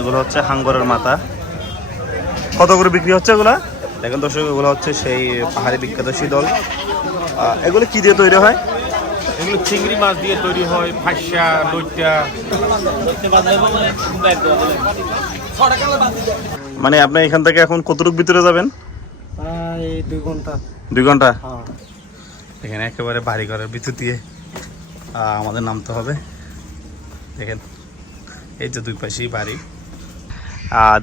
এগুলো হচ্ছে হাঙ্গরের মাথা। কত করে বিক্রি হচ্ছে এগুলা? দেখেন দর্শক, এগুলো হচ্ছে সেই পাহাড়ি বিখ্যাত শীতল। এগুলো কি দিয়ে তৈরি হয়? এগুলো চিংড়ি মাছ দিয়ে তৈরি হয়, ফাঁসা, লইট্টা। মানে আপনি এখান থেকে এখন কতটুকু ভিতরে যাবেন? এই 2 ঘন্টা। 2 ঘন্টা? হ্যাঁ। এখানে একেবারে বাড়ি ঘরের ভিতর দিয়ে আমাদের নামতে হবে। দেখেন এই যে দুই পাশেই বাড়ি।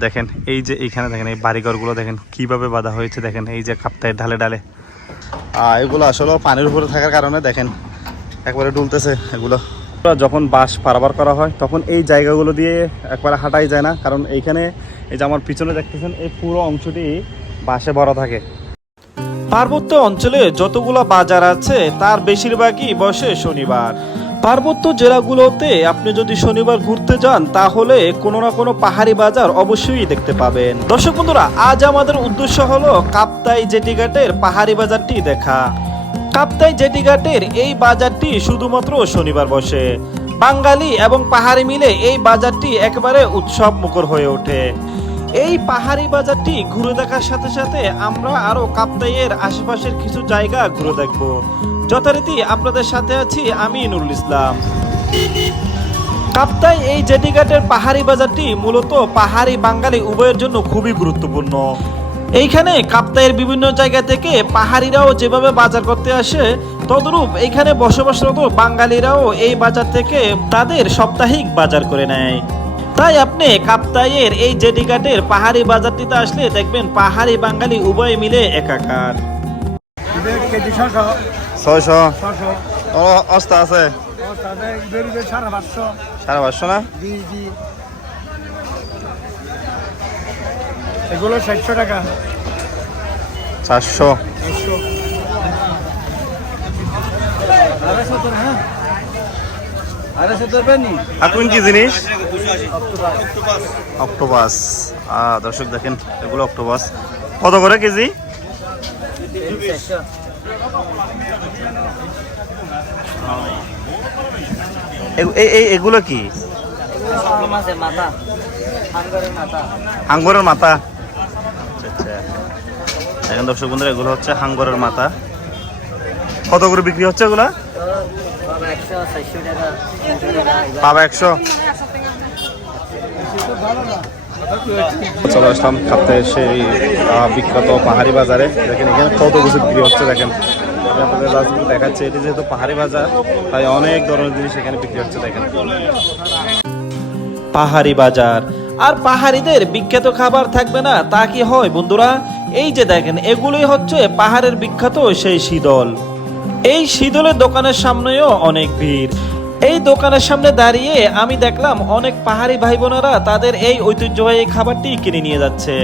দেখেন এই যে এইখানে দেখেন এই বাড়িঘরগুলো দেখেন কিভাবে বাঁধা হয়েছে। দেখেন এই যে কাপ্তায় ঢালে ঢালে এগুলো আসলে পানির উপরে থাকার কারণে দেখেন একবারে ডুলতেছে। এগুলো যখন বাস পারাবার করা হয় তখন এই জায়গাগুলো দিয়ে একবারে হাঁটাই যায় না, কারণ এইখানে এই যে আমার পিছনে দেখতেছেন এই পুরো অংশটি বাসে ভরা থাকে। পার্বত্য অঞ্চলে যতগুলো বাজার আছে তার বেশিরভাগই বসে শনিবার। পার্বত্য জেলাগুলোতে আপনি যদি শনিবার ঘুরতে যান তাহলে কোনো না কোনো পাহাড়ি বাজার অবশ্যই দেখতে পাবেন। দর্শক বন্ধুরা, আজ আমাদের উদ্দেশ্য হলো কাপ্তাই জেটিঘাটের পাহাড়ি বাজারটি দেখা। কাপ্তাই জেটিঘাটের এই বাজারটি শুধুমাত্র শনিবার বসে। বাঙালি এবং পাহাড়ি মিলে এই বাজারটি একেবারে উৎসব মুখর হয়ে ওঠে। এই পাহাড়ি বাজারটি ঘুরে দেখার সাথে সাথে আমরা আরো কাপ্তাইয়ের আশেপাশের কিছু জায়গা ঘুরে দেখব। যথারীতি আপনাদের সাথে আছি আমি নুরুল ইসলাম। কাপ্তাই এই জেটিঘাটের পাহাড়ি বাজারটি মূলত পাহাড়ি বাঙালি উভয়ের জন্য খুবই গুরুত্বপূর্ণ। এইখানে কাপ্তাইয়ের বিভিন্ন জায়গা থেকে পাহাড়িরাও যেভাবে বাজার করতে আসে, তদরূপ এইখানে বসবাসরত বাঙালিরাও এই বাজার থেকে তাদের সাপ্তাহিক বাজার করে নেয়। তাই আপনি কাপ্তাইয়ের এই জেটিঘাটের পাহাড়ি বাজারটিতে আসলে দেখবেন পাহাড়ি বাঙালি উভয় মিলে একাকার। 600 অস্তা আছে 550 না? এগুলো 700 টাকা। 400। এখন কি জিনিস? অক্টোপাস। দর্শক দেখেন এগুলো অক্টোপাস। কত করে কেজি? এগুলো কি? হাঙ্গরের মাথা। আচ্ছা, দেখেন দর্শক বন্ধুরা, এগুলো হচ্ছে হাঙ্গরের মাথা। কত করে বিক্রি হচ্ছে এগুলা? পাবা 100। চলে আসলাম কাপ্তাইয়ের সেই বিখ্যাত পাহাড়ি বাজারে। দেখেন এখানে কত কিছু বিক্রি হচ্ছে। দেখেন আপনাদের দেখাচ্ছে, এটি যেহেতু পাহাড়ি বাজার তাই অনেক ধরনের জিনিস এখানে বিক্রি হচ্ছে। দেখেন পাহাড়ি বাজার আর পাহাড়িদের বিখ্যাত খাবার থাকবে না তা কি হয় বন্ধুরা? এই যে দেখেন এগুলোই হচ্ছে পাহাড়ের বিখ্যাত সেই শীতল। এই শীতলের দোকানের সামনেও অনেক ভিড়। এই দোকানের সামনে দাঁড়িয়ে আমি দেখলাম অনেক পাহাড়ি ভাই বোনেরা তাদের এই ঐতিহ্যবাহী খাবারটি কিনে নিয়ে যাচ্ছে।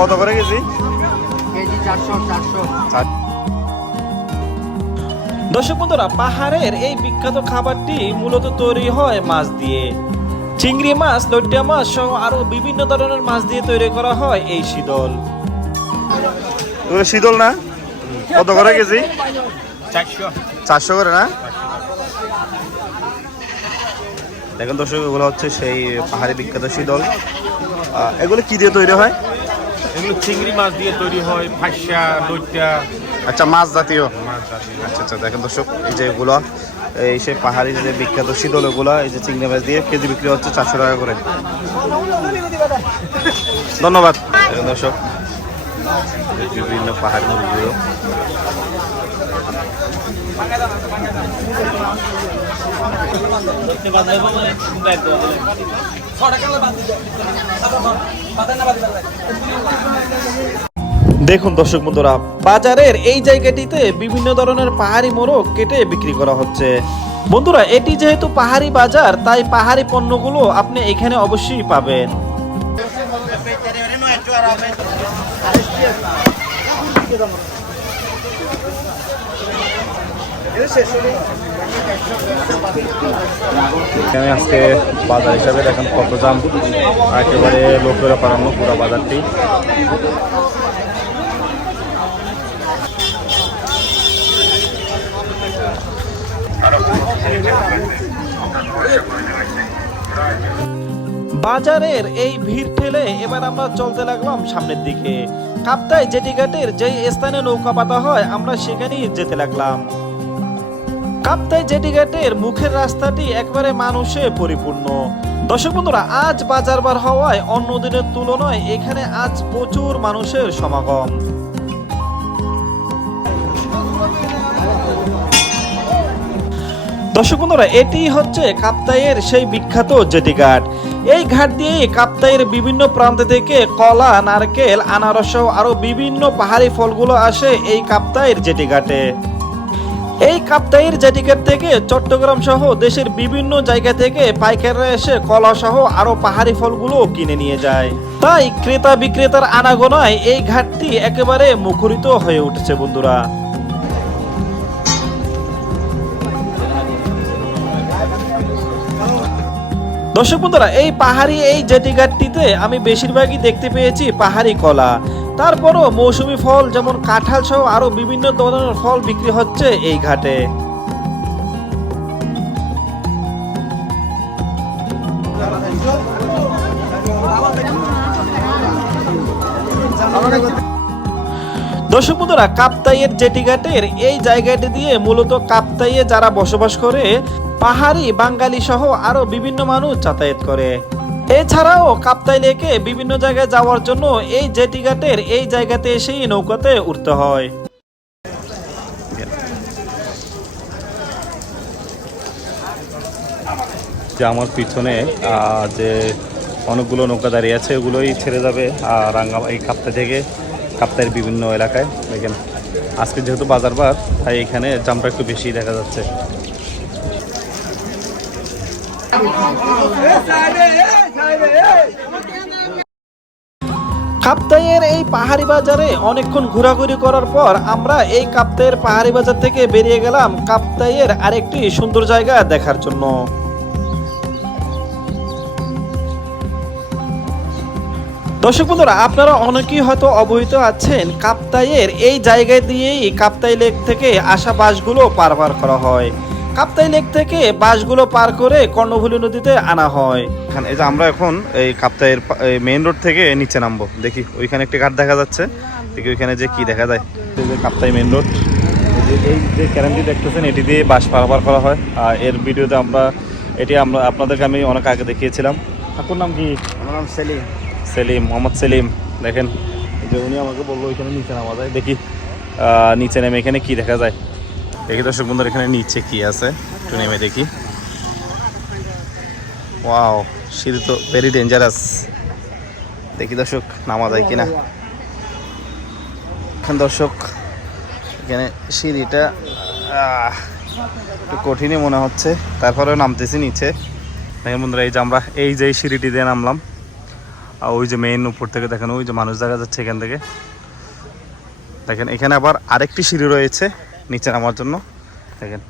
কত করে কেজি? কেজি 400। দর্শক বন্ধুরা, পাহাড়ের এই বিখ্যাত খাবারটি মূলত তৈরি হয় মাছ দিয়ে। চিংড়ি মাছ, লইট্টা মাছ সহ আরো বিভিন্ন ধরনের মাছ দিয়ে তৈরি করা হয় এই শীতল। শীতল না? কত করে কেজি? 400 করে না? দেখেন দর্শক, এগুলো হচ্ছে সেই পাহাড়ি বিখ্যাত শীতল। এগুলো কি দিয়ে তৈরি হয়? এগুলো চিংড়ি মাছ দিয়ে তৈরি হয়, ফাঁসা, লইট্টা। আচ্ছা, মাছ জাতীয়। আচ্ছা, দেখেন দর্শক, এই যে এগুলো এই সেই পাহাড়ি যে বিখ্যাত শীতল, এগুলো এই যে চিংড়ি মাছ দিয়ে কেজি বিক্রি হচ্ছে 400 টাকা করে। ধন্যবাদ। দেখেন দর্শক, বিভিন্ন পাহাড়ি মুরগিগুলো। দেখুন দর্শক বন্ধুরা, বাজারের এই জায়গাটিতে বিভিন্ন ধরনের পাহাড়ি মোরগ কেটে বিক্রি করা হচ্ছে। বন্ধুরা, এটি যেহেতু পাহাড়ি বাজার তাই পাহাড়ি পণ্যগুলো আপনি এখানে অবশ্যই পাবেন। এখানে আজকে বাজার হিসাবে দেখেন কত দাম, একেবারে লোকেরা পারানো পুরো বাজারটি। বাজারের এই ভিড় ঠেলে এবার আমরা চলতে লাগলাম সামনের দিকে। কাপ্তাই জেটি ঘাটের যেই স্থানে নৌকা পাতা হয় আমরা সেখানেই যেতে লাগলাম। কাপ্তাই জেটি ঘাটের মুখের রাস্তাটি একবারে মানুষে পরিপূর্ণ। দর্শক বন্ধুরা, আজ বাজার বার হওয়ায় অন্য দিনের তুলনায় এখানে আজ প্রচুর মানুষের সমাগম। দর্শক বন্ধুরা, এটি হচ্ছে কাপ্তাইয়ের সেই বিখ্যাত জেটি ঘাট। এই ঘাট দিয়ে কাপ্তাইয়ের বিভিন্ন প্রান্ত থেকে কলা, নারকেল, আনারস সহ আরো বিভিন্ন পাহাড়ি ফলগুলো আসে এই কাপ্তাইয়ের জেটি ঘাটে। এই কাপ্তাইয়ের জেটি ঘাট থেকে চট্টগ্রাম সহ দেশের বিভিন্ন জায়গা থেকে পাইকাররা এসে কলা সহ আরো পাহাড়ি ফলগুলো কিনে নিয়ে যায়। তাই ক্রেতা বিক্রেতার আনাগোনায় এই ঘাটটি একেবারে মুখরিত হয়ে উঠেছে বন্ধুরা। দর্শক বন্ধুরা, এই পাহাড়ি এই জেটি ঘাটটিতে আমি বেশিরভাগই দেখতে পেয়েছি পাহাড়ি কলা। তারপরও মৌসুমী ফল যেমন কাঁঠাল সহ আরো বিভিন্ন ধরনের ফল বিক্রি হচ্ছে এই ঘাটে। দর্শক বন্ধুরা, কাপ্তাইয়ের জেটি ঘাটের এই জায়গাটি দিয়ে মূলত কাপ্তাইয়ে যারা বসবাস করে পাহাড়ি, বাঙালি সহ আরো বিভিন্ন মানুষ যাতায়াত করে। এছাড়াও কাপ্তাই লেকে বিভিন্ন জায়গায় যাওয়ার জন্য এই জেটি ঘাটের এই জায়গাতে এসেই নৌকাতে উঠতে হয়। যে আমার পিছনে যে অনেকগুলো নৌকা দাঁড়িয়ে আছে ওগুলোই ছেড়ে যাবে রাঙ্গা এই কাপ্তাই থেকে কাপ্তাইয়ের বিভিন্ন এলাকায়। দেখেন আজকে যেহেতু বাজার বার তাই এখানে জামটা একটু বেশি দেখা যাচ্ছে। কাপ্তাইয়ের এই পাহাড়ি বাজারে অনেকক্ষণ ঘোরাঘুরি করার পর আমরা এই কাপ্তাইয়ের পাহাড়ি বাজার থেকে বেরিয়ে গেলাম কাপ্তাইয়ের আরেকটি সুন্দর জায়গা দেখার জন্য। দর্শক বন্ধুরা, আপনারা অনেকেই হয়তো অবহিত আছেন কাপ্তাইয়ের এই জায়গা দিয়েই কাপ্তাই লেক থেকে আসা বাসগুলো পারাপার করা হয়। কাপ্তাই লেক থেকে বাসগুলো পার করে কর্ণফুলী নদীতে আনা হয়। এখানে এই যে আমরা এখন এই কাপ্তাইয়ের মেইন রোড থেকে নিচে নামবো। দেখি ওইখানে একটি ঘাট দেখা যাচ্ছে, দেখি ওইখানে যে কি দেখা যায়। এই যে কাপ্তাই মেইন রোড, এই যে ক্যারেন্টি দেখতেছেন এটি দিয়ে বাস পারাপার করা হয়। আর এর ভিডিওতে আমরা আপনাদেরকে আমি অনেক আগে দেখিয়েছিলাম। আপনার নাম কি? আমার নাম সেলিম। সেলিম, মোহাম্মদ সেলিম। দেখেন যে উনি আমাকে বললো ওইখানে নিচে নামা যায়। দেখি নিচে নেমে এখানে কি দেখা যায়। দেখি দর্শক বন্ধুরা, এখানে নিচে কি আছে একটু নেমে দেখি। ওয়াও, সিঁড়ি তো ভেরি ডেঞ্জারাস। দেখি দর্শক নামা যায় কিনা। এখন দর্শক এখানে সিঁড়িটা একটু কঠিনই মনে হচ্ছে, তারপরেও নামতেছি নিচে। দেখেন বন্ধুরা, এই যে আমরা এই যে সিঁড়িটি দিয়ে নামলাম। আর ওই যে মেইন উপর থেকে দেখেন ওই যে মানুষ দেখা যাচ্ছে এখান থেকে। দেখেন এখানে আবার আরেকটি সিঁড়ি রয়েছে নিচে নামার জন্য। দেখেন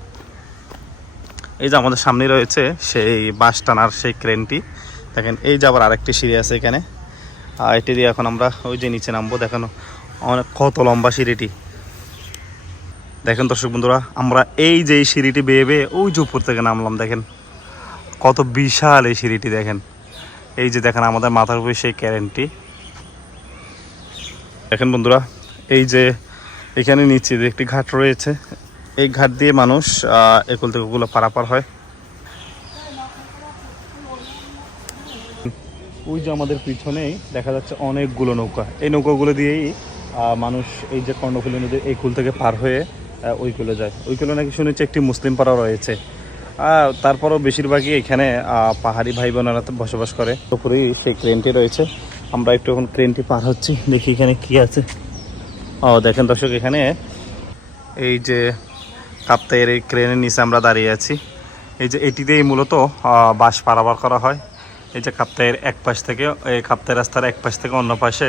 এই যে আমাদের সামনে রয়েছে সেই বাস টানার সেই ক্রেনটি। দেখেন এই যে আবার আরেকটি সিঁড়ি আছে এখানে। আর এটি দিয়ে এখন আমরা ওই যে নিচে নামবো। দেখেন অনেক কত লম্বা সিঁড়িটি। দেখেন দর্শক বন্ধুরা, আমরা এই যে সিঁড়িটি বেয়ে বেয়ে ওই যে উপর থেকে নামলাম। দেখেন কত বিশাল এই সিঁড়িটি। দেখেন এই যে দেখেন আমাদের মাথার উপরে সেই ক্যারেন্টি। দেখেন বন্ধুরা, এই যে এখানে নিচে যে একটি ঘাট রয়েছে, এই ঘাট দিয়ে মানুষ একুল থেকে ওগুলো পারাপার হয়। ওই যে আমাদের পিছনেই দেখা যাচ্ছে অনেকগুলো নৌকা। এই নৌকাগুলো দিয়েই মানুষ এই যে কর্ণফুলী নদীর এই কুল থেকে পার হয়ে ওই কুলে যায়। ওই কুলে নাকি শুনেছি একটি মুসলিম পাড়া রয়েছে। তারপরও বেশিরভাগই এখানে পাহাড়ি ভাই বোনেরা বসবাস করে। উপরেই সেই ক্রেনটি রয়েছে। আমরা একটু এখন ক্রেনটি পার হচ্ছি, দেখি এখানে কি আছে। দেখেন দর্শক, এখানে এই যে কাপ্তাইয়ের এই ক্রেনের নিচে আমরা দাঁড়িয়ে আছি। এই যে এটি দিয়েই মূলত বাস পারাপার করা হয়। এই যে কাপ্তাইয়ের এক পাশ থেকে, এই কাপ্তাই রাস্তার এক পাশ থেকে অন্য পাশে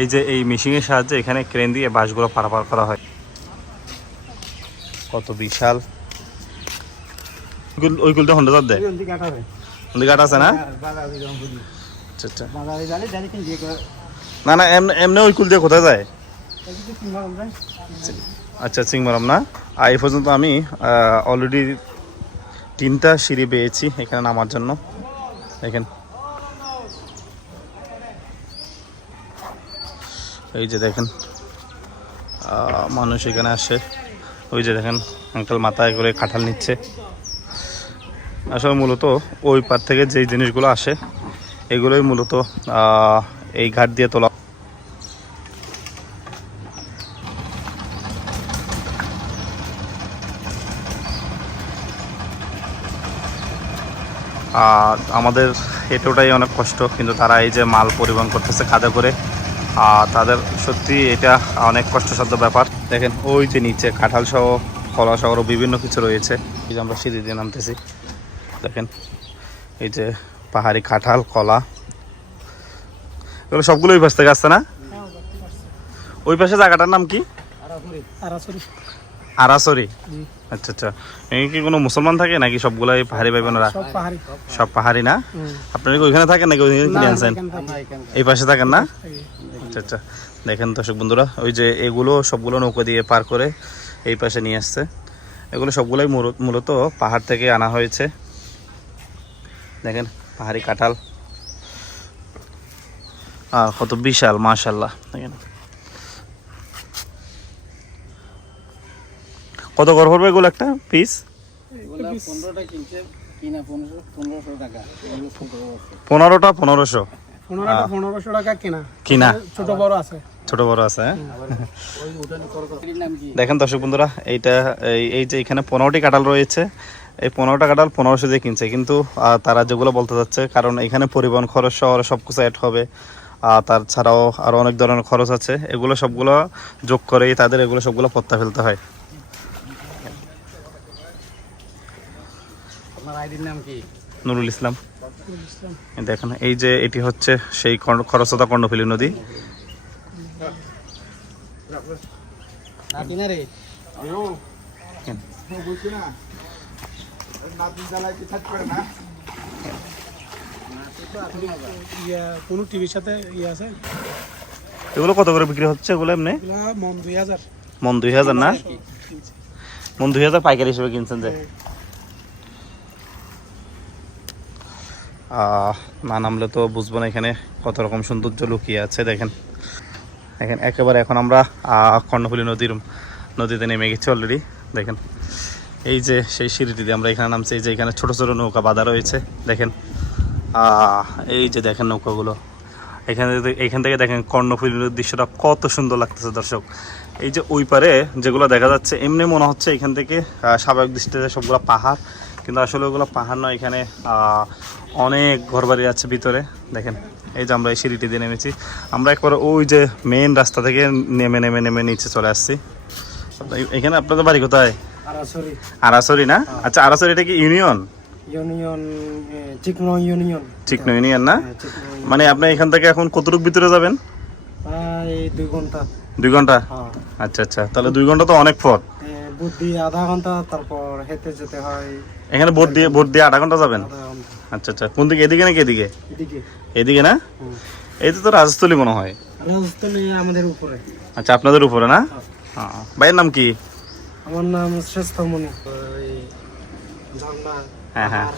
এই যে এই মেশিনের সাহায্যে এখানে ক্রেন দিয়ে বাসগুলো পারাপার করা হয়। কত বিশাল। ওইগুলো হন্ডা দেয়, গাট আছে না? আচ্ছা আচ্ছা, না না এমনি ওই কুল দিয়ে কোথায় যায়? আচ্ছা, সিংমারাম না। আর এই পর্যন্ত আমি অলরেডি 3টা সিঁড়ি পেয়েছি এখানে নামার জন্য। দেখেন এই যে দেখেন মানুষ এখানে আসে। ওই যে দেখেন আঙ্কেল মাথায় করে কাঁঠাল নিচ্ছে। আসলে মূলত ওই পার থেকে যেই জিনিসগুলো আসে এগুলোই মূলত এই ঘাট দিয়ে তোলা। আমাদের এটাই অনেক কষ্ট, কিন্তু তারা এই যে মাল পরিবহন করতেছে কাঁধে করে, তাদের সত্যি এটা অনেক কষ্টসাধ্য ব্যাপার। দেখেন ওই যে নিচে কাঁঠাল সহ কলা সহ বিভিন্ন কিছু রয়েছে। এই যে আমরা সিঁড়ি দিয়ে নামতেছি, দেখেন এই যে পাহাড়ি কাঁঠাল কলা এগুলো সবগুলো ওই পাশ থেকে আসছে না? ওই পাশে জায়গাটার নাম কি? আরাসরি। আচ্ছা আচ্ছা, এই কি কোনো মুসলমান থাকে নাকি সবগুলাই পাহাড়ি ভাই বোনেরা? সব পাহাড়ি না? আপনারা কি ওইখানে থাকেন নাকি ওইখানে কিনে আনছেন? এই পাশে থাকেন না? আচ্ছা আচ্ছা, দেখেন দর্শক বন্ধুরা, ওই যে এগুলো সবগুলো নৌকা দিয়ে পার করে এই পাশে নিয়ে আসছে। এগুলো সবগুলোই মূলত পাহাড় থেকে আনা হয়েছে। দেখেন পাহাড়ি কাঁঠাল কত বিশাল, মাশাআল্লাহ। দেখেন কত করে পড়বে এগুলো একটা পিস? 15টা কিনছে কিনা 1500 টাকা। 15টা 1500 টাকা কিনা, ছোট বড় আছে। ছোট বড় আছে। দেখেন দর্শক বন্ধুরা, এই যে এখানে 15টি কাঁঠাল রয়েছে। এই 15টা কাঁঠাল 1500 দিয়ে কিনছে, কিন্তু তারা যেগুলো বলতে যাচ্ছে, কারণ এখানে পরিবহন খরচ সহ সব কিছু অ্যাড হবে, তাছাড়াও আরও অনেক ধরনের খরচ আছে, এগুলো সবগুলো যোগ করেই তাদের এগুলো সবগুলো পত্তা ফেলতে হয়। আপনার আইডির নাম কি? নুরুল ইসলাম। দেখেন এই যে এটি হচ্ছে সেই খরস্রোতা কর্ণফুলী নদী। কোনো টিভির সাথে আছে? এগুলো কত করে বিক্রি হচ্ছে এগুলো এমনি? মন 2000। মন 2000 না? মন 2000 পাইকারি হিসেবে কিনছেন যে? না নামলে তো বুঝবো না এখানে কত রকম সৌন্দর্য লুকিয়ে আছে। দেখেন দেখেন একেবারে এখন আমরা কর্ণফুলী নদীতে নেমে গেছি অলরেডি। দেখেন এই যে সেই সিঁড়িটি দিয়ে আমরা এখানে নামছি। এই যে এখানে ছোট ছোট নৌকা বাঁধা রয়েছে। দেখেন এই যে দেখেন নৌকাগুলো, এখান থেকে দেখেন কর্ণফুলী নদীর দৃশ্যটা কত সুন্দর লাগতেছে দর্শক। এই যে ওই পারে যেগুলো দেখা যাচ্ছে এমনি মনে হচ্ছে এখান থেকে স্বাভাবিক দৃষ্টিতে সবগুলো পাহাড়, কিন্তু আসলে ওগুলো পাহাড় নয়। এখানে অনেক ঘরবাড়ি আছে ভিতরে। দেখেন এই যে আমরা এই সিঁড়িটি দিয়ে নেমেছি, আমরা একবার ওই যে মেইন রাস্তা থেকে নেমে নিচে চলে আসছি। এখানে আপনাদের বাড়ি কোথায়? আরাসরি না? আচ্ছা, আরাসরি এটা কি ইউনিয়ন? চিকনো ইউনিয়ন না? মানে আপনি এখান থেকে এখন কতটুকু ভিতরে যাবেন? 2 ঘন্টা? আচ্ছা আচ্ছা, তাহলে 2 ঘন্টা তো অনেক পথ। আধা ঘন্টা, তারপর হেঁটে যেতে হয়। এখানে বোট দিয়ে 8 ঘন্টা যাবেন? আচ্ছা আচ্ছা, কোন দিকে, এদিকে নাকি এদিকে? এদিকে না? এই তো রাজস্থলী মনে হয়। রাজস্থানে আমাদের উপরে। আচ্ছা, আপনাদের উপরে না? ভাইয়ের নাম কি? আমার নাম শ্রেষ্ঠমণি। হ্যাঁ হ্যাঁ।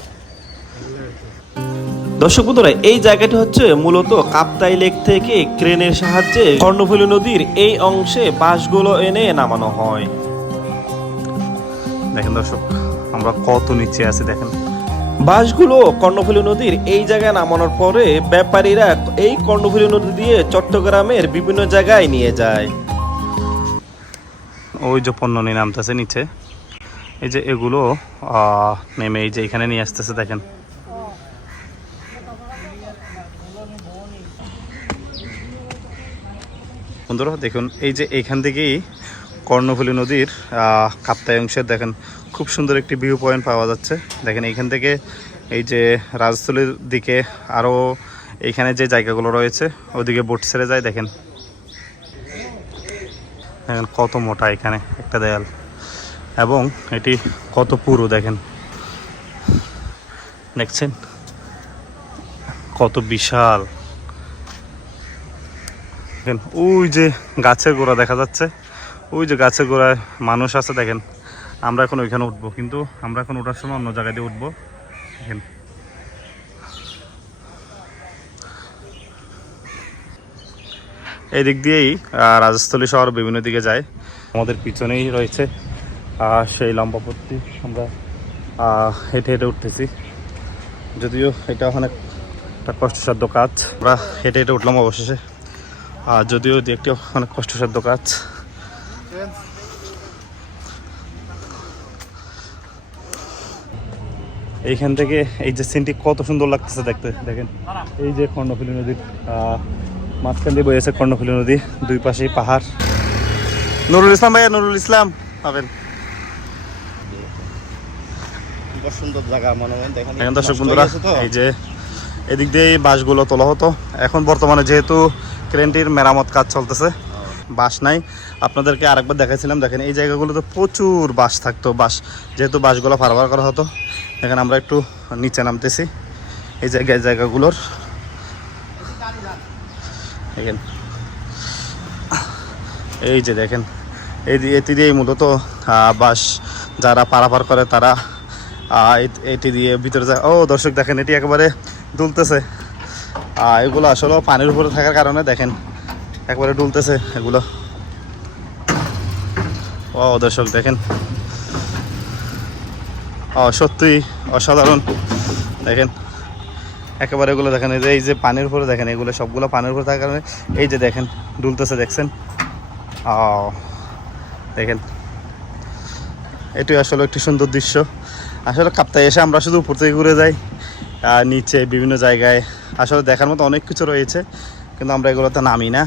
দর্শক বন্ধুরা, এই জায়গাটি হচ্ছে মূলত কাপ্তাই লেক থেকে ক্রেনের সাহায্যে কর্ণফুলী নদীর এই অংশে বাঁশগুলো এনে নামানো হয়। দেখেন দর্শক, আমরা কত নিচে আছি। দেখেন বাঁশগুলো কর্ণফুলী নদীর এই জায়গায় নামানোর পরে ব্যাপারীরা এই কর্ণফুলী নদী দিয়ে চট্টগ্রামের বিভিন্ন জায়গায় নিয়ে যায়। ওই যে পণ্য নিয়ে নামতেছে নিচে, এই যে এগুলো নেমে এই যে এখানে নিয়ে আসতেছে। দেখেন বন্ধুরা, দেখুন এই যে এখান থেকেই কর্ণফুলী নদীর কাপ্তাই অংশের দেখেন খুব সুন্দর একটি ভিউ পয়েন্ট পাওয়া যাচ্ছে। দেখেন এইখান থেকে এই যে রাজস্থলীর দিকে আরও এইখানে যে জায়গাগুলো রয়েছে ওদিকে বোট ছেড়ে যায়। দেখেন দেখেন কত মোটা এখানে একটা দেয়াল, এবং এটি কত পুরো দেখেন, দেখছেন কত বিশাল। দেখেন ওই যে গাছের গোড়া দেখা যাচ্ছে, ওই যে গাছের গোড়ায় মানুষ আছে। দেখেন আমরা এখন ওইখানে উঠবো, কিন্তু আমরা এখন ওঠার সময় অন্য জায়গায় দিয়ে উঠবো। দেখেন এই দিক দিয়েই রাজস্থলী শহর বিভিন্ন দিকে যায়। আমাদের পিছনেই রয়েছে সেই লম্বা পথটি, আমরা হেঁটে হেঁটে উঠতেছি। যদিও এটা অনেক একটা কষ্টসাধ্য কাজ, আমরা হেঁটে হেঁটে উঠলাম অবশেষে। যদিও একটি অনেক কষ্টসাধ্য কাজ। এইখান থেকে এই যে সিনটি কত সুন্দর লাগতেছে দেখতে, দেখেন এই যে কর্ণফুলী নদীর মাঝখান দিয়ে বয়েছে কর্ণফুলী নদী, দুই পাশেই পাহাড়। নুরুল ইসলাম ভাইয়া, নুরুল ইসলাম পাবেন। সুন্দর জায়গা মনে হয় দেখেন। এখন দর্শক বন্ধুরা, এই যে এদিক দিয়ে এই বাঁশগুলো তোলা হতো, এখন বর্তমানে যেহেতু ক্রেনটির মেরামত কাজ চলতেছে, বাঁশ নাই। আপনাদেরকে আরেকবার দেখাইছিলাম, দেখেন এই জায়গাগুলোতে প্রচুর বাঁশ থাকতো। বাঁশ যেহেতু বাঁশগুলো পারাবার করা হতো, দেখেন আমরা একটু নিচে নামতেছি এই জায়গাগুলোর। দেখেন এই যে দেখেন এটি দিয়েই মূলত বাঁশ যারা পারাপার করে তারা এটি দিয়ে ভিতরে যায়। ও দর্শক দেখেন, এটি একেবারে দুলতেছে। এগুলো আসলে পানির উপরে থাকার কারণে দেখেন একবারে ডুলতেছে এগুলো। ও দর্শক দেখেন, সত্যিই অসাধারণ। দেখেন একেবারে এগুলো দেখেন, এই যে পানির উপরে দেখেন, এগুলো সবগুলো পানির উপরে থাকার কারণে এই যে দেখেন ডুলতেছে, দেখছেন? দেখেন এটি আসলে একটি সুন্দর দৃশ্য। আসলে কাপ্তাই এসে আমরা শুধু উপর থেকে ঘুরে যাই, নিচে বিভিন্ন জায়গায় আসলে দেখার মতো অনেক কিছু রয়েছে, কিন্তু আমরা এগুলোতে নামি না।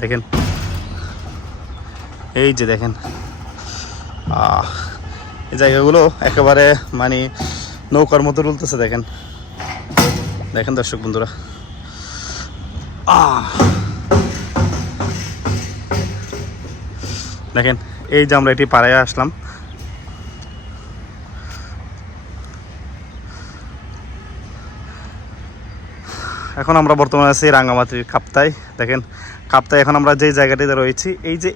দেখেন এই যে দেখেন এই জায়গাগুলো একেবারে মানে নৌকার মতো ডুলতেছে। দেখেন দেখেন দর্শক বন্ধুরা, দেখেন এই যে আমরা এটি পাড়ায় আসলাম। এখন আমরা বর্তমানে আছি রাঙ্গামাটির কাপ্তাই। দেখেন কাপ্তাই এখন আমরা যে জায়গাটিতে রয়েছি,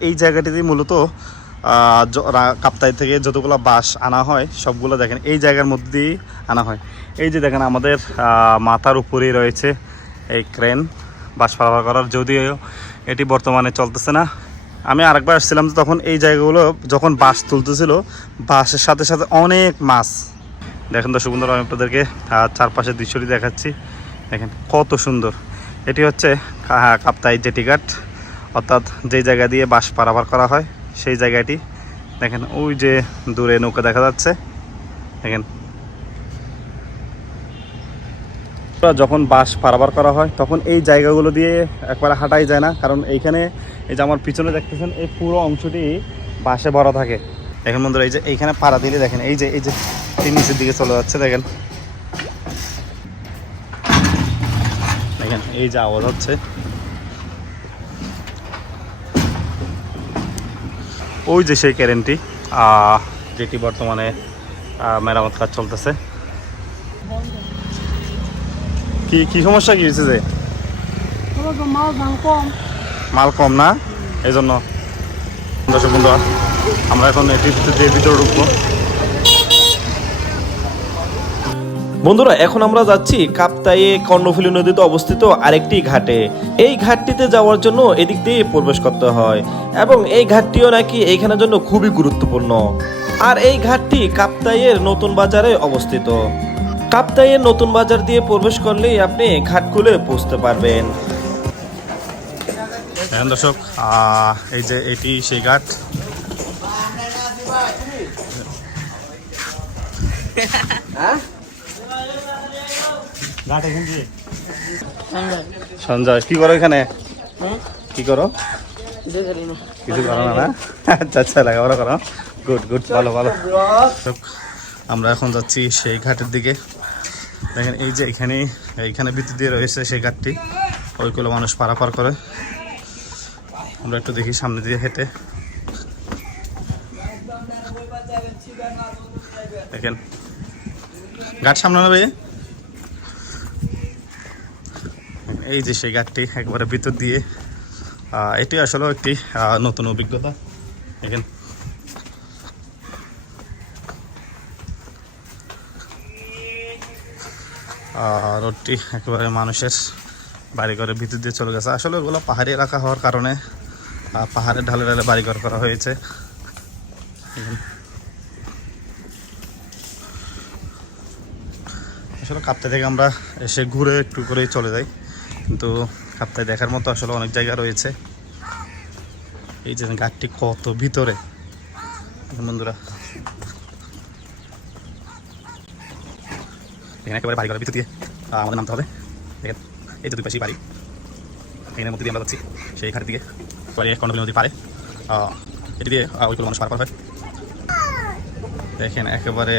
এই জায়গাটিতে মূলত কাপ্তাই থেকে যতগুলো বাঁশ আনা হয় সবগুলো দেখেন এই জায়গার মধ্যে দিয়েই আনা হয়। এই যে দেখেন আমাদের মাথার উপরেই রয়েছে এই ক্রেন বাঁশ পারাপার করার, যদিও এটি বর্তমানে চলতেছে না। আমি আরেকবার আসছিলাম, তখন এই জায়গাগুলো যখন বাঁশ তুলতেছিল, বাঁশের সাথে সাথে অনেক মাছ। দেখেন দর্শক বন্ধুরা, আমি আপনাদেরকে চারপাশের দৃশ্যটি দেখাচ্ছি। দেখেন কত সুন্দর। এটি হচ্ছে কাপ্তাই জেটিঘাট, অর্থাৎ যেই জায়গা দিয়ে বাঁশ পারাপার করা হয় সেই জায়গাটি। দেখেন ওই যে দূরে নৌকা দেখা যাচ্ছে। দেখেন যখন বাঁশ পারাপার করা হয় তখন এই জায়গাগুলো দিয়ে একবারে হাঁটাই যায় না, কারণ এইখানে এই যে আমার পিছনে দেখতেছেন এই পুরো অংশটি বাঁশে ভরা থাকে। দেখেন বন্ধুরা, এই যে এইখানে পাড়া দিলে দেখেন এই যে নিচের দিকে চলে যাচ্ছে। দেখেন দেখেন এই যে আওয়াজ হচ্ছে, ওই যে সেই ক্রেনটি যেটি বর্তমানে মেরামত কাজ চলতেছে। কি সমস্যা কি হয়েছে? যে মাল কম না, এই জন্য। দর্শক বন্ধুরা, আমরা এখন এটির ভিতরে ঢুকবো। বন্ধুরা, এখন আমরা যাচ্ছি কাপ্তাইয়ে কর্ণফুলী নদীতে অবস্থিত আরেকটি ঘাটে। এই ঘাটটিতে যাওয়ার জন্য এদিক দিয়ে প্রবেশ করতে হয়, এবং এই ঘাটটিও নাকি এইখানের জন্য খুবই গুরুত্বপূর্ণ। আর এই ঘাটটি কাপ্তাইয়ের নতুন বাজারে অবস্থিত। কাপ্তাইয়ের নতুন বাজার দিয়ে প্রবেশ করলেই আপনি ঘাটকুলে পৌঁছতে পারবেন। দেখেন দর্শক, এই যে এটি সেই ঘাট। সঞ্জয় কি করো এখানে? কি করো? কিছু করো না? আচ্ছা আচ্ছা, লেখাপড়া করো। গুড গুড, ভালো ভালো। আমরা এখন যাচ্ছি সেই ঘাটের দিকে। দেখেন এই যে এইখানে ভিতর দিয়ে রয়েছে সেই ঘাটটি, ওইগুলো মানুষ পারাপার করে। আমরা একটু দেখি সামনে দিয়ে হেঁটে। দেখেন ঘাট সামনে হবে, এই যে সেই ঘাটটি একবারে ভিতর দিয়ে। এটি আসলে একটি নতুন অভিজ্ঞতা। দেখেন রোডটি একেবারে মানুষের বাড়িঘরের ভিতর দিয়ে চলে গেছে। আসলে ওগুলো পাহাড়ি এলাকা হওয়ার কারণে পাহাড়ের ঢালে ঢালে বাড়িঘর করা হয়েছে। আসলে কাপ্তাই থেকে আমরা এসে ঘুরে একটু করেই চলে যাই, কিন্তু কাপ্তাই দেখার মতো আসলে অনেক জায়গা রয়েছে। এই যে ঘাটটি কত ভিতরে বন্ধুরা, এখানে একেবারে বাড়ি ঘরের ভিতর দিয়ে আমাদের নামতে হবে। দেখেন এই যে দুই পাশেই বাড়ি, এখানের মধ্যে দিয়ে আমরা যাচ্ছি সেই ঘাটের দিকে। কর্ণফুলী নদী পারে এটি দিয়ে ওইগুলো মানুষ পার করা হয়। দেখেন একেবারে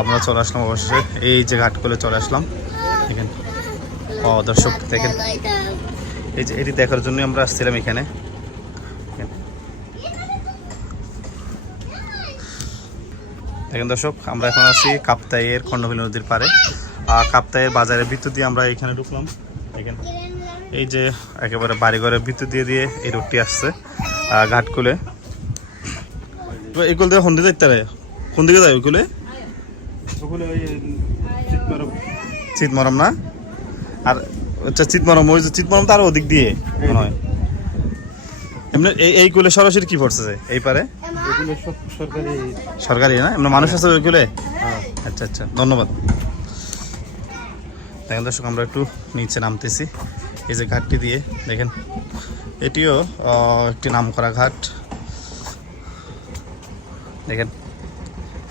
আমরা চলে আসলাম অবশ্যই এই যে ঘাটগুলো চলে আসলাম। দেখেন দর্শক দেখেন এই যে এটি দেখার জন্য আমরা আসছিলাম এখানে। দেখেন দর্শক, আমরা এখন আছি কাপ্তাইয়ের কর্ণফুলী নদীর পারে। কাপ্তাইয়ের বাজারের ভিতর দিয়ে আমরা এখানে ঢুকলাম। দেখেন এই যে একেবারে বাড়িঘরের ভিতর দিয়ে দিয়ে এই রোডটি আসছে ঘাটকুলে। এইগুলো দিয়ে হন্দি যাইতে পারে, কোন দিকে যায় ওইগুলো? চিতমরম না? আর আচ্ছা চিতমরম, ওই যে চিতমরম তার ওদিক দিয়ে মনে হয়। এমনি এইগুলো সরাসরি কি পড়ছে এই পারে? সরকারি না? এমনি মানুষ আছে ওইগুলো? আচ্ছা আচ্ছা, ধন্যবাদ। দেখেন দর্শক, আমরা একটু নিচে নামতেছি এই যে ঘাটটি দিয়ে। দেখেন এটিও একটি নামকরা ঘাট। দেখেন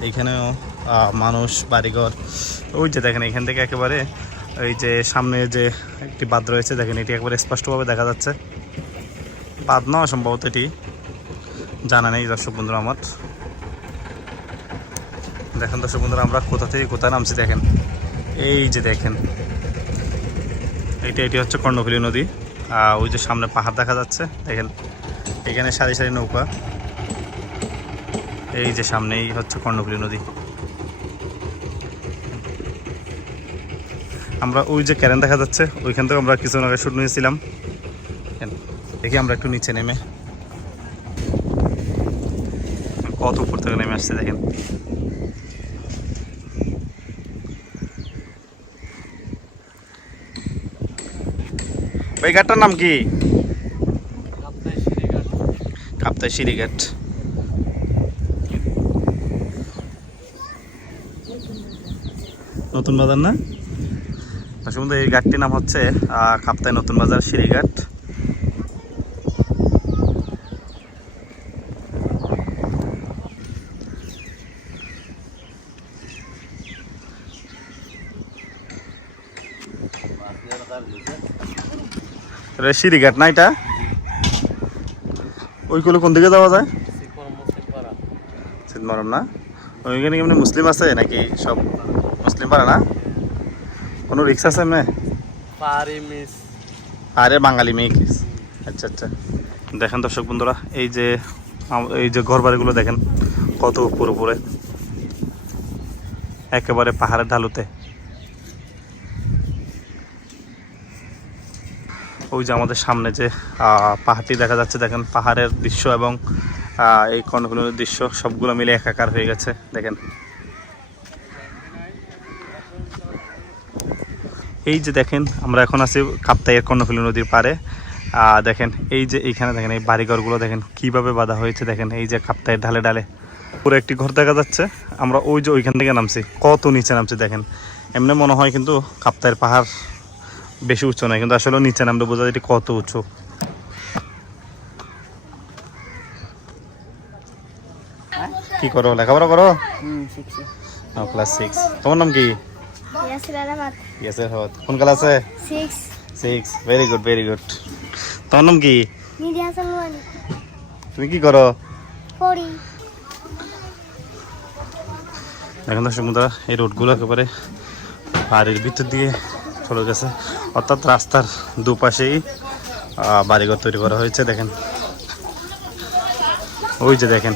এইখানেও মানুষ বাড়িঘর, ওই যে দেখেন এখান থেকে একেবারে এই যে সামনে যে একটি বাঁধ রয়েছে, দেখেন এটি একবারে স্পষ্টভাবে দেখা যাচ্ছে। বাঁধ না সম্ভবত, এটি জানা নেই দর্শক বন্ধুরা আমার। দেখেন দর্শক বন্ধুরা, আমরা কোথা থেকে কোথায় নামছি দেখেন। এই যে দেখেন এটি হচ্ছে কর্ণফুলী নদী। ওই যে সামনে পাহাড় দেখা যাচ্ছে, দেখেন এখানে সারি সারি নৌকা। এই যে সামনেই হচ্ছে কর্ণফুলী নদী। আমরা ওই যে ক্যারেন দেখা যাচ্ছে, ওইখান থেকে আমরা কিছুক্ষণ আগে শুট নিয়েছিলাম। দেখি আমরা একটু নিচে নেমে কত উপর থেকে নেমে আসছে দেখেন। ওই ঘাটটার নাম কি? কাপ্তাই সিঁড়িঘাট। নতুন বাজার না? আসলে এই ঘাটটির নাম হচ্ছে কাপ্তাই নতুন বাজার সিঁড়িঘাট। সিঁড়িঘাট না এটা? ওইগুলো কোন দিকে যাওয়া যায়? চিতমরম না? ওইখানে কেমনি মুসলিম আছে নাকি? সব মুসলিম পারে না? কোনো রিক্স আছে এমনি? আরে বাঙালি মেয়ে। আচ্ছা আচ্ছা। দেখেন দর্শক বন্ধুরা, এই যে ঘর বাড়িগুলো দেখেন কত উপরে একেবারে পাহাড়ের ঢালুতে। ওই যে আমাদের সামনে যে পাহাড়টি দেখা যাচ্ছে, দেখেন পাহাড়ের দৃশ্য এবং এই কর্ণফুলী নদীর দৃশ্য সবগুলো মিলে একাকার হয়ে গেছে। দেখেন এই যে দেখেন আমরা এখন আছি কাপ্তাইয়ের কর্ণফুলী নদীর পারে। দেখেন এই যে এইখানে দেখেন এই বাড়িঘরগুলো দেখেন কিভাবে বাঁধা হয়েছে। দেখেন এই যে কাপ্তাইয়ের ঢালে ঢালে পুরো একটি ঘর দেখা যাচ্ছে। আমরা ওই যে ওইখান থেকে নামছি, কত নিচে নামছি দেখেন। এমনি মনে হয় কিন্তু কাপ্তাইয়ের পাহাড় বেশি উঁচু নয়, কিন্তু আসলে নিচে নামলে বোঝা যায় এটি কত উঁচু। কি করো, লেখাপড়া করো? ক্লাস 6। তোমার নাম কি? ইয়াসির আহমদ। কোন ক্লাসে? 6। Very good very good. তোমার নাম কি? তুমি কি করো? এখন দর্শক বন্ধুরা, এই রোডগুলো একেবারে বাড়ির ভিতর দিয়ে চলে গেছে, অর্থাৎ রাস্তার দুপাশেই বাড়িঘর তৈরি করা হয়েছে। দেখেন ওই যে দেখেন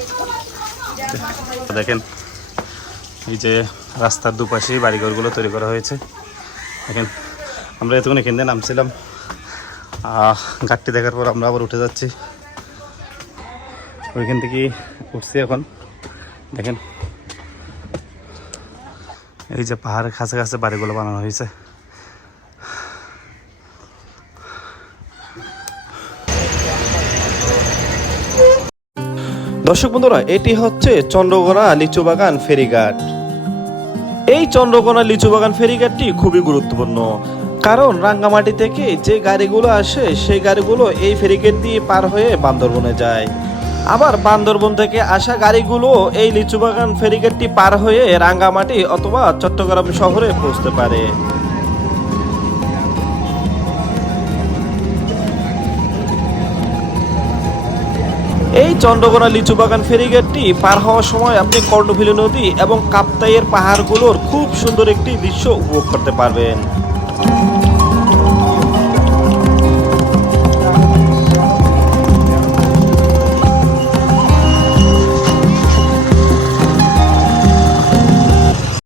এই যে রাস্তার দুপাশেই বাড়িঘরগুলো তৈরি করা হয়েছে। দেখেন আমরা এতক্ষণ এখান দিয়ে নামছিলাম, ঘাটটি দেখার পর আমরা আবার উঠে যাচ্ছি। ওইখান থেকে উঠছি এখন। দেখেন এই যে পাহাড়ের কাছে কাছে বাড়িগুলো বানানো হয়েছে। দর্শক বন্ধুরা, এটি হচ্ছে চন্দ্রকোনা লিচু বাগান ফেরিঘাট। এই চন্দ্রকোনা লিচু বাগান ফেরিঘাটটি খুবই গুরুত্বপূর্ণ, কারণ রাঙ্গামাটি থেকে যে গাড়িগুলো আসে সেই গাড়িগুলো এই ফেরিঘাট দিয়ে পার হয়ে বান্দরবনে যায়। আবার বান্দরবন থেকে আসা গাড়িগুলো এই লিচু বাগান ফেরিঘাটটি পার হয়ে রাঙ্গামাটি অথবা চট্টগ্রাম শহরে পৌঁছতে পারে। এই চন্দ্রকোনা লিচু বাগান ফেরিঘাটটি পার হওয়ার সময় আপনি কর্ণফুলী নদী এবং কাপ্তাইয়ের পাহাড়গুলোর খুব সুন্দর একটি দৃশ্য উপভোগ করতে পারবেন।